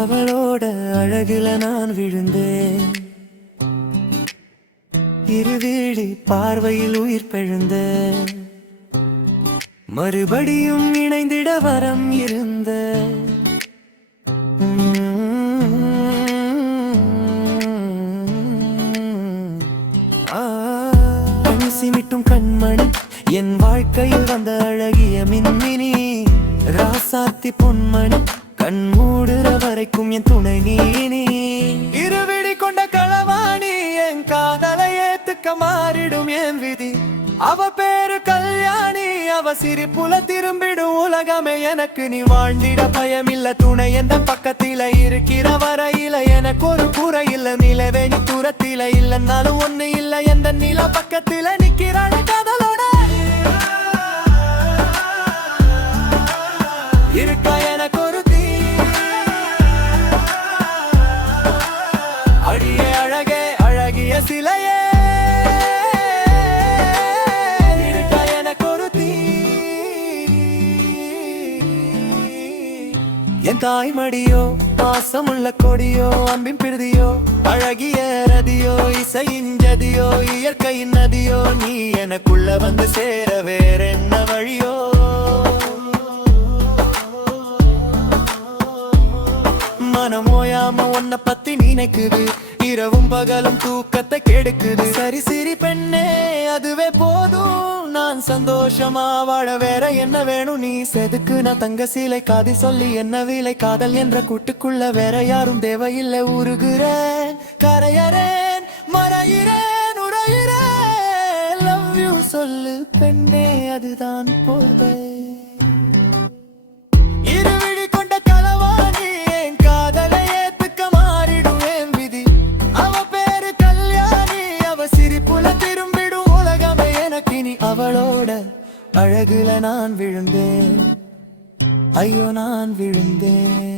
அவளோட அழகுல நான் விழுந்தேன், இருவிழி பார்வையில் உயிர் பெழுந்த, மறுபடியும் இணைந்திட வரம் இருந்த சிமிட்டும் கண்மணி என் வாழ்க்கையில் வந்த அழகிய மின்மினி, ராசாத்தி பொன்மணி கண் மூடுற வரைக்கும் என் துணை நீ. இருவிழி கொண்ட களவாணி என் காதலை ஏத்துக்க மாறிடும் என் விதி. அவ பேரு கல்யாணி, அவ சிரிப்புல திரும்பிடும் உலகமே எனக்கு. நீ வாழ்ந்திட பயமில்ல, துணை எந்த பக்கத்தில இருக்கிற வரையில எனக்கு ஒரு குறை இல்ல. நிலவே நீ தூரத்தில இல்லைன்னாலும் ஒண்ணு இல்ல, எந்த நில பக்கத்தில நிக்கிறாள் காதலோட. இருக்கா எனக்கு ஒரு தீ, அடியே அழகே அழகிய சிலையே. என் தாய்மடியோ பாசமுள்ள கொடியோ, அன்பின் பிரிதியோ அழகிய ரதியோ, இசையின் ஜதியோ இயற்கையின் நதியோ, நீ எனக்குள்ள வந்து சேர வேற என்ன வழியோ. மனமோயாம உன்னை பத்தி நினைக்குது, இரவும் பகலும் தூக்கத்தை கெடுக்குது. சரி சிரி பெண்ணே அதுவே போதும், நான் சந்தோஷமா வாழ வேற என்ன வேணும். நீ செதுக்கு நான் தங்க சீலை, காதி சொல்லி என்ன விலை. காதல் என்ற கூட்டுக்குள்ள வேற யாரும் தேவையில்லை. உருகுறேன் கரையறேன் மறையிறேன் உரையிறேன், லவ் யூ சொல்லு பெண்ணே அதுதான் போவே. இருவிழி கொண்ட களவாணி என் காதலை ஏத்துக்க மாறிடும் என் விதி. அவ பேரு கல்யாணி, அவ சிரிப்புல திரும்பிடும் உலகமே எனக்கு. இனி அவளோட அழகுல நான் விழுந்தேன், ஐயோ நான் விழுந்தேன்.